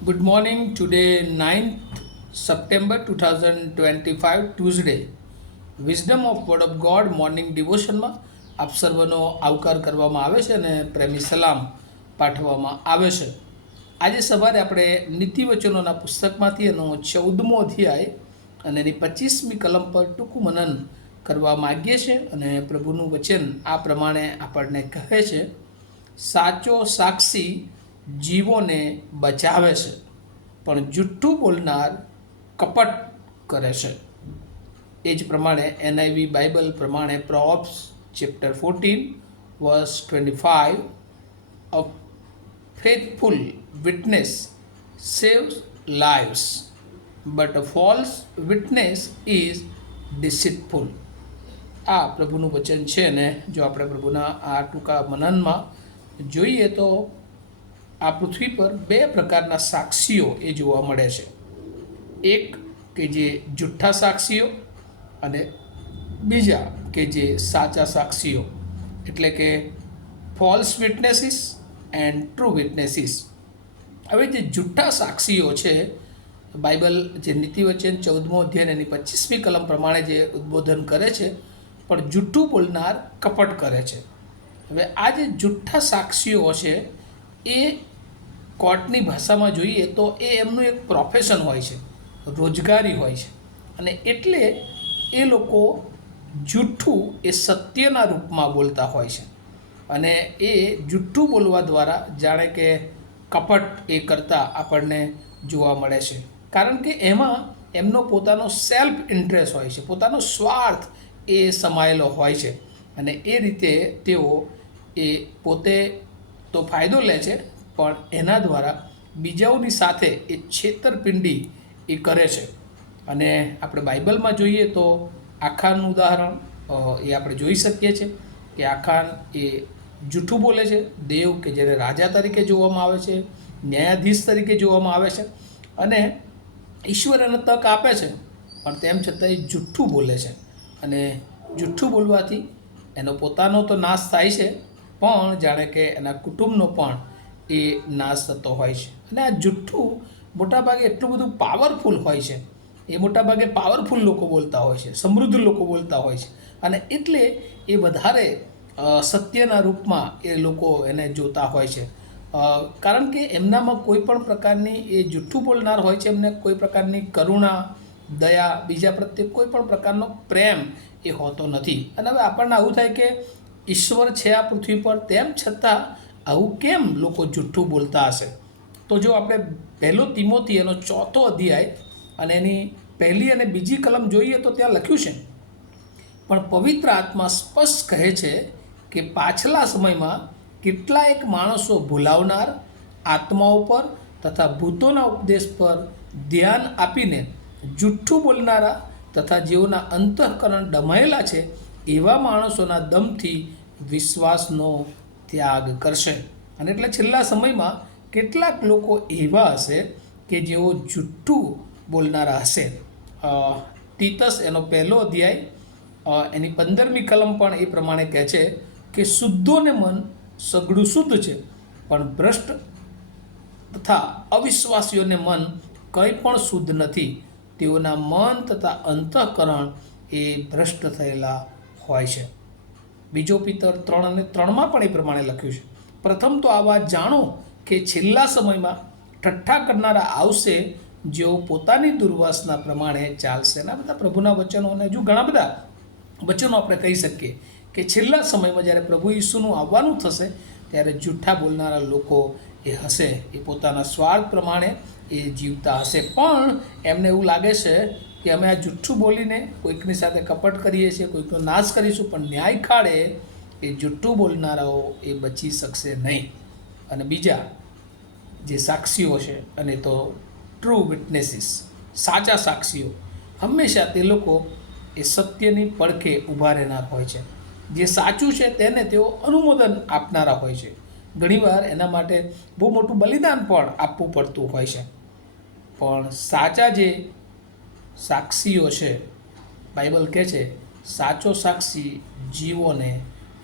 Good morning. Today, 9th September 2025, Tuesday. Wisdom of word of God morning ડિવોશનમાં આપ સર્વનો આવકાર કરવામાં આવે છે અને પ્રેમી સલામ પાઠવવામાં આવે છે. આજે સવારે આપણે નીતિવચનોના પુસ્તકમાંથી એનો 14મો અધ્યાય અને એની 25મી કલમ પર ટૂંકું મનન કરવા માગીએ છીએ અને પ્રભુનું વચન આ પ્રમાણે આપણને કહે છે, સાચો સાક્ષી જીવોને બચાવે છે, પણ જુઠ્ઠું બોલનાર કપટ કરે છે. એ જ પ્રમાણે NIV બાઇબલ પ્રમાણે Proverbs chapter 14 verse 25, a faithful witness saves lives but a false witness is deceitful. આ પ્રભુનું વચન છે ને જો આપણે પ્રભુના આ ટૂંકા મનનમાં જોઈએ તો આ પૃથ્વી પર બે પ્રકારના સાક્ષીઓ એ જોવા મળે છે. એક કે જે જુઠ્ઠા સાક્ષીઓ અને બીજા કે જે સાચા સાક્ષીઓ, એટલે કે false witnesses and true witnesses. હવે જે જુઠ્ઠા સાક્ષીઓ છે, બાઇબલ જે નીતિવચન 14મો અધ્યાય એની 25મી કલમ પ્રમાણે જે ઉદ્બોધન કરે છે, પણ જુઠ્ઠું બોલનાર કપટ કરે છે. હવે આ જે જુઠ્ઠા સાક્ષીઓ છે એ કોર્ટની ભાષામાં જોઈએ તો એ એમનું એક પ્રોફેશન હોય છે, રોજગારી હોય છે, અને એટલે એ લોકો જુઠ્ઠું એ સત્યના રૂપમાં બોલતા હોય છે અને એ જુઠ્ઠું બોલવા દ્વારા જાણે કે કપટ એ કરતા આપણને જોવા મળે છે. કારણ કે એમાં એમનો પોતાનો સેલ્ફ ઇન્ટરેસ્ટ હોય છે, પોતાનો સ્વાર્થ એ સમાયેલો હોય છે અને એ રીતે તેઓ એ પોતે તો ફાયદો લે છે, પણ એના દ્વારા બીજાઓની સાથે એ છેતરપિંડી એ કરે છે. અને આપણે બાઇબલમાં જોઈએ તો આખાનનું ઉદાહરણ એ આપણે જોઈ શકીએ છીએ કે આખાન એ જૂઠું બોલે છે. દેવ કે જેને રાજા તરીકે જોવામાં આવે છે, ન્યાયાધીશ તરીકે જોવામાં આવે છે, અને ઈશ્વર એને તક આપે છે, પણ તેમ છતાં એ જૂઠું બોલે છે. અને જૂઠું બોલવાથી એનો પોતાનો તો નાશ થાય છે, પણ જાણે કે એના કુટુંબનો પણ એ નાશ થતો હોય છે. અને આ જુઠ્ઠું મોટાભાગે એટલું બધું પાવરફુલ હોય છે, એ મોટાભાગે પાવરફુલ લોકો બોલતા હોય છે, સમૃદ્ધ લોકો બોલતા હોય છે, અને એટલે એ વધારે સત્યના રૂપમાં એ લોકો એને જોતા હોય છે. કારણ કે એમનામાં કોઈ પણ પ્રકારની એ જુઠ્ઠું બોલનાર હોય છે, એમને કોઈ પ્રકારની કરુણા, દયા, બીજા પ્રત્યે કોઈ પણ પ્રકારનો પ્રેમ એ હોતો નથી. અને હવે આપણને આવું થાય કે ઈશ્વર છે આ પૃથ્વી પર, તેમ છતાં આવું કેમ લોકો જુઠ્ઠું બોલતા હશે? તો જો આપણે પહેલો તિમોથી એનો 4થો અધ્યાય અને એની પહેલી અને બીજી કલમ જોઈએ તો ત્યાં લખ્યું છે, પણ પવિત્ર આત્મા સ્પષ્ટ કહે છે કે પાછલા સમયમાં કેટલાક માણસો ભૂલાવનાર, આત્માઓ પર તથા ભૂતોના ઉપદેશ પર ધ્યાન આપીને જુઠ્ઠું બોલનારા તથા જેઓના અંતઃકરણ ડમાયેલા છે એવા માણસોના દમથી વિશ્વાસનો ત્યાગ કરશે. અને એટલે છેલ્લા સમયમાં કેટલાક લોકો એવા હશે કે જેઓ જુઠ્ઠું બોલનારા હશે. તીતસ એનો પહેલો અધ્યાય એની 15મી કલમ પણ એ પ્રમાણે કહે છે કે શુદ્ધોને મન સઘળું શુદ્ધ છે, પણ ભ્રષ્ટ તથા અવિશ્વાસીઓને મન કંઈ પણ શુદ્ધ નથી. તેઓના મન તથા અંતઃકરણ એ ભ્રષ્ટ થયેલા હોય છે. બીજો પિતર 3:3 પણ એ પ્રમાણે લખ્યું છે, પ્રથમ તો આ વાત જાણો કે છેલ્લા સમયમાં ઠઠ્ઠા કરનારા આવશે, જેઓ પોતાની દુર્વાસના પ્રમાણે ચાલશે. અને આ બધા પ્રભુના વચનો, અને હજુ ઘણા બધા વચનો આપણે કહી શકીએ કે છેલ્લા સમયમાં જ્યારે પ્રભુ ઈસુનું આવવાનું થશે ત્યારે જૂઠ્ઠા બોલનારા લોકો એ હશે. એ પોતાના સ્વાર્થ પ્રમાણે એ જીવતા હશે, પણ એમને એવું લાગે છે કે અમે આ જુઠ્ઠું બોલીને કોઈકની સાથે કપટ કરીએ છીએ, કોઈકનો નાશ કરીશું, પણ ન્યાય ખાડે એ જુઠ્ઠું બોલનારાઓ એ બચી શકશે નહીં. અને બીજા જે સાક્ષીઓ છે, અને તો ટ્રુ વિટનેસીસ, સાચા સાક્ષીઓ, હંમેશા તે લોકો એ સત્યની પડખે ઊભા રહેનાર હોય છે. જે સાચું છે તેને તેઓ અનુમોદન આપનારા હોય છે. ઘણીવાર એના માટે બહુ મોટું બલિદાન પણ આપવું પડતું હોય છે. પણ સાચા જે સાક્ષીઓ છે, બાઇબલ કહે છે સાચો સાક્ષી જીવોને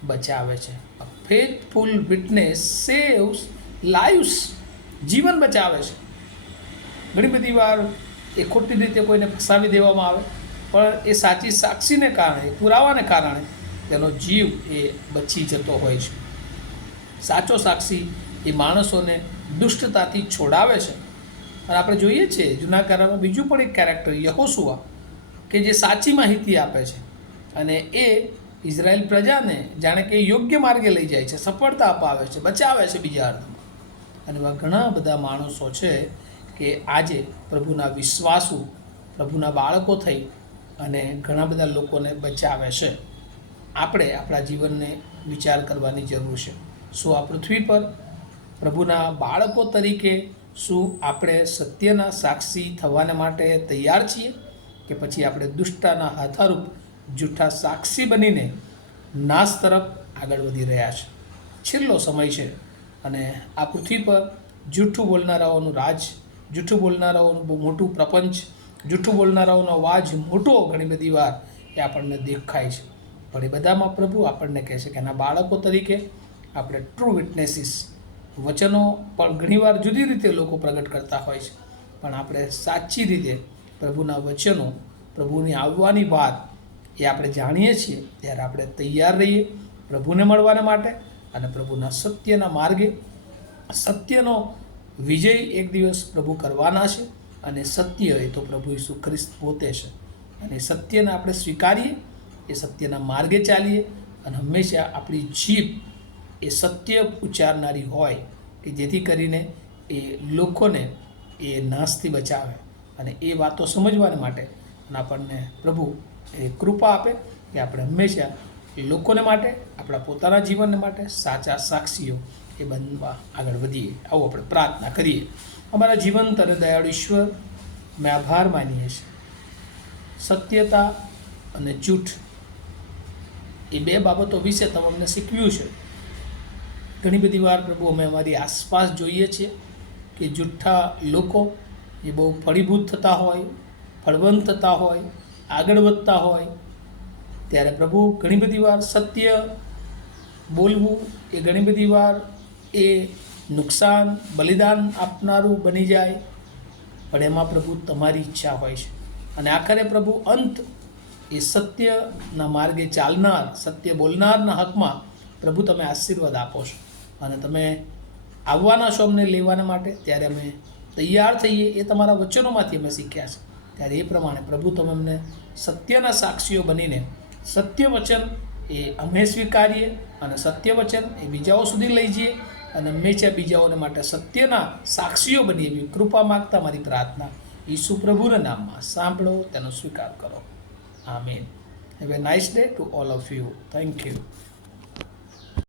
બચાવે છે. ફેથફુલ વિટનેસ સેવ્સ લાઈવ્સ, જીવન બચાવે છે. ઘણી બધી વાર એ ખોટી રીતે કોઈને ફસાવી દેવામાં આવે, પણ એ સાચી સાક્ષીને કારણે, પુરાવાને કારણે તેનો જીવ એ બચી જતો હોય છે. સાચો સાક્ષી એ માણસોને દુષ્ટતાથી છોડાવે છે. અને આપણે જોઈએ છીએ જૂના કરારમાં બીજું પણ એક કેરેક્ટર યહોશુઆ, કે જે સાચી માહિતી આપે છે અને એ ઇઝરાયલ પ્રજાને જાણે કે યોગ્ય માર્ગે લઈ જાય છે, સફળતા અપાવે છે, બચાવે છે બીજા અર્થમાં. અને એવા ઘણા બધા માણસો છે કે આજે પ્રભુના વિશ્વાસુ, પ્રભુના બાળકો થઈ અને ઘણા બધા લોકોને બચાવે છે. આપણે આપણા જીવનને વિચાર કરવાની જરૂર છે. શું આ પૃથ્વી પર પ્રભુના બાળકો તરીકે શું આપણે સત્યના સાક્ષી થવાને માટે તૈયાર છીએ, કે પછી આપણે દુષ્ટતાના હાથારૂપ જૂઠા સાક્ષી બનીને નાશ તરફ આગળ વધી રહ્યા છે? છેલ્લો સમય છે અને આ પૃથ્વી પર જૂઠું બોલનારાઓનું રાજ, જૂઠું બોલનારાઓનું બહુ મોટું પ્રપંચ, જૂઠું બોલનારાઓનો અવાજ મોટો ઘણી બધી વાર એ આપણને દેખાય છે. પણ એ બધામાં પ્રભુ આપણને કહે છે કે એના બાળકો તરીકે આપણે ટ્રુ વિટનેસીસ, વચનો પણ ઘણીવાર જુદી રીતે લોકો પ્રગટ કરતા હોય છે, પણ આપણે સાચી રીતે પ્રભુના વચનો, પ્રભુની આવવાની વાત એ આપણે જાણીએ છીએ ત્યારે આપણે તૈયાર રહીએ પ્રભુને મળવાને માટે અને પ્રભુના સત્યના માર્ગે. સત્યનો વિજય એક દિવસ પ્રભુ કરવાના છે અને સત્ય એ તો પ્રભુ ઈસુ ખ્રિસ્ત પોતે છે. અને સત્યને આપણે સ્વીકારીએ, એ સત્યના માર્ગે ચાલીએ અને હંમેશા આપણી જીભ એ સત્ય ઉચ્ચારનારી હોય, કે જેથી કરીને એ લોકોને એ નાશથી બચાવે. અને એ વાતો સમજવાને માટે અને આપણને પ્રભુ એ કૃપા આપે કે આપણે હંમેશા લોકોને માટે, આપણા પોતાના જીવનને માટે સાચા સાક્ષીઓ એ બનવા આગળ વધીએ. આવું આપણે પ્રાર્થના કરીએ. અમારા જીવંત અને દયાળુ ઈશ્વર, અમે આભાર માનીએ છીએ. સત્યતા અને જૂઠ એ બે બાબતો વિશે તમે અમને શીખવ્યું છે. ઘણી બધી વાર પ્રભુ અમે અમારી આસપાસ જોઈએ છીએ કે જૂઠ્ઠા લોકો એ બહુ ફળીભૂત થતા હોય, ફળવંત થતા હોય, આગળ વધતા હોય, ત્યારે પ્રભુ ઘણી બધી વાર સત્ય બોલવું એ ઘણી બધી વાર એ નુકસાન, બલિદાન આપનારું બની જાય. પણ એમાં પ્રભુ તમારી ઈચ્છા હોય છે અને આખરે પ્રભુ અંત એ સત્યના માર્ગે ચાલનાર, સત્ય બોલનારના હકમાં પ્રભુ તમે આશીર્વાદ આપો છો અને તમે આવવાના છો અમને લેવાના માટે. ત્યારે અમે તૈયાર થઈએ એ તમારા વચનોમાંથી અમે શીખ્યા છે. ત્યારે એ પ્રમાણે પ્રભુ તમે અમને સત્યના સાક્ષીઓ બનીને સત્ય વચન એ અમે સ્વીકારીએ અને સત્ય વચન એ બીજાઓ સુધી લઈ જઈએ અને હંમેશા બીજાઓને માટે સત્યના સાક્ષીઓ બનીએ એવી કૃપા માગતા મારી પ્રાર્થના ઈસુ પ્રભુના નામમાં સાંભળો, તેનો સ્વીકાર કરો. Amen. Have a nice day to all of you. Thank you.